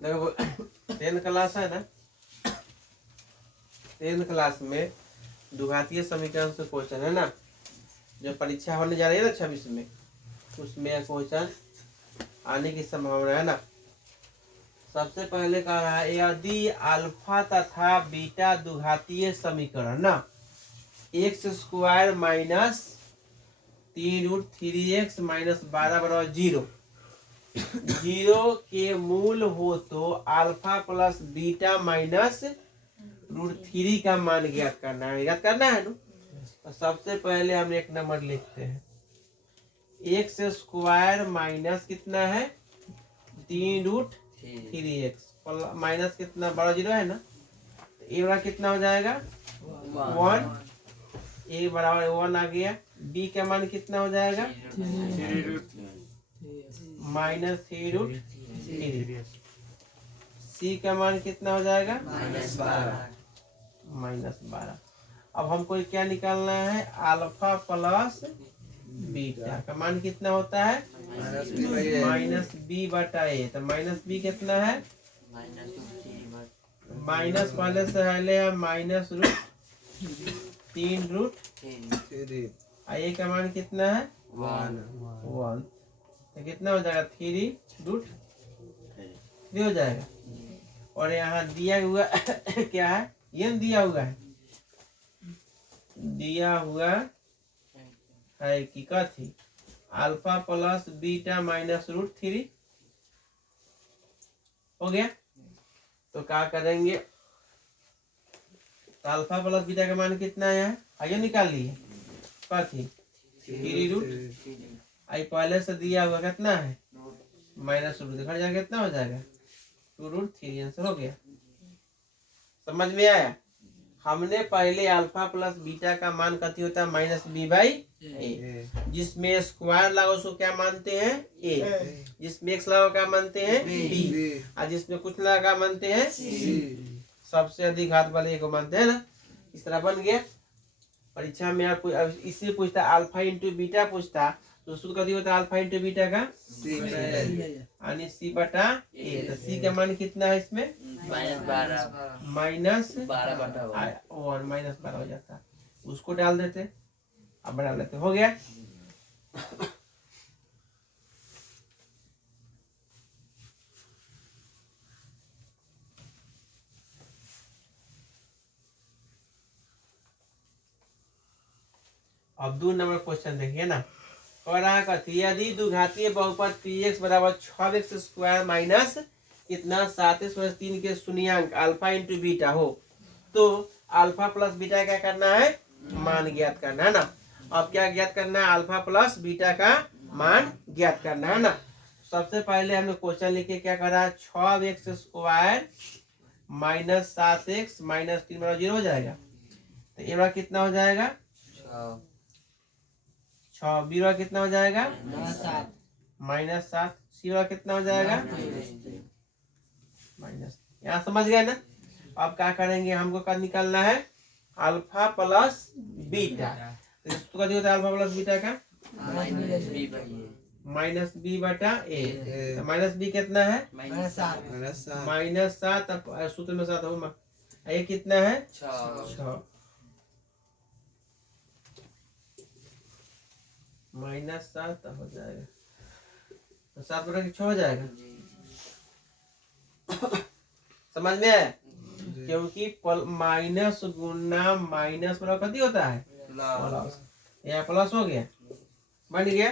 देखो 10th class है ना, 10th क्लास में द्विघातीय समीकरण से क्वेश्चन है ना, जो परीक्षा होने जा रही है ना 26 में, उसमें क्वेश्चन आने की संभावना है ना। सबसे पहले कह रहा है यदि अल्फा तथा बीटा द्विघातीय समीकरण ना x square minus 3√3x minus 12 = 0 के मूल हो तो अल्फा प्लस बीटा माइनस √3 का मान ज्ञात करना है। ज्ञात करना है ना। तो सबसे पहले हम एक नंबर लिखते हैं, एक्स स्क्वायर माइनस कितना है 3√3x माइनस कितना बड़ा 0 है ना, तो ए बड़ा कितना हो जाएगा 1, ए बराबर 1 आ गया। बी का मान कितना हो जाएगा माइनस 3√3। सी का मान कितना हो जाएगा -12। अब हमको क्या निकालना है, अल्फा प्लस बीटा का मान कितना होता है -b/a। तो माइनस बी कितना है माइनस पहले से है -3√3 ए का मान कितना है 1। तो कितना हो जाएगा 3√3 हो जाएगा। और यहाँ दिया हुआ क्या है, ये दिया हुआ है कि कथी अल्फा प्लस बीटा माइनस √3 हो गया। तो क्या करेंगे, तो अल्फा प्लस बीटा का मान कितना है, आइए निकाल लिए कथी 3√3 आई पहले से दिया हुआ कितना है -√3 देखा जाएगा कितना हो जाएगा 2√3। आंसर हो गया। समझ में आया। हमने पहले अल्फा प्लस बीटा का मान कथी होता है -b/a, जिसमें स्क्वायर लगा उसको क्या मानते हैं a, जिसमें x लगा क्या मानते हैं b, और जिसमें कुछ लगा क्या मानते हैं c। सबसे अधिक घात वाले को मानते हैं ना। इस तरह बन गया। परीक्षा में आप इससे पूछता अल्फा इंटू बीटा पूछता तो सूत्र कथी होता है अल्फा इंटू बीटा का यानी c/a। तो c का मान कितना है इसमें -12 हो जाता, उसको डाल देते, अब बना लेते, हो गया। अब 2 नंबर क्वेश्चन देखिए ना, यदि द्विघातीय बहुपद 3x बराबर 6x² माइनस कितना 7x+3 के शून्यांक अल्फा इंटू बीटा हो तो अल्फा प्लस बीटा क्या करना है मान ज्ञात करना है ना। अब क्या ज्ञात करना है, अल्फा प्लस बीटा का मान ज्ञात करना है ना। सबसे पहले हमने क्वेश्चन लिखे क्या करा 6x² माइनस 7x माइनस 3 बराबर 0 हो जाएगा। तो ये बार कितना हो जाएगा 6, बी बार कितना हो जाएगा -7, सी बार कितना हो जाएगा माइनस। यहाँ समझ गए ना। अब क्या करेंगे, हमको क्या निकालना है अल्फा प्लस बीटा। तो इसको क्या होता है अल्फा प्लस बीटा का -b/a। तो माइनस बी कितना है -7, सूत्र में 7 होगा, ये कितना है 6 -7 हो जाएगा, तो 7/6 हो जाएगा। समझ में आया। क्योंकि माइनस गुना माइनस बराबर कथी होता है प्लस, यहाँ प्लस हो गया, बन गया।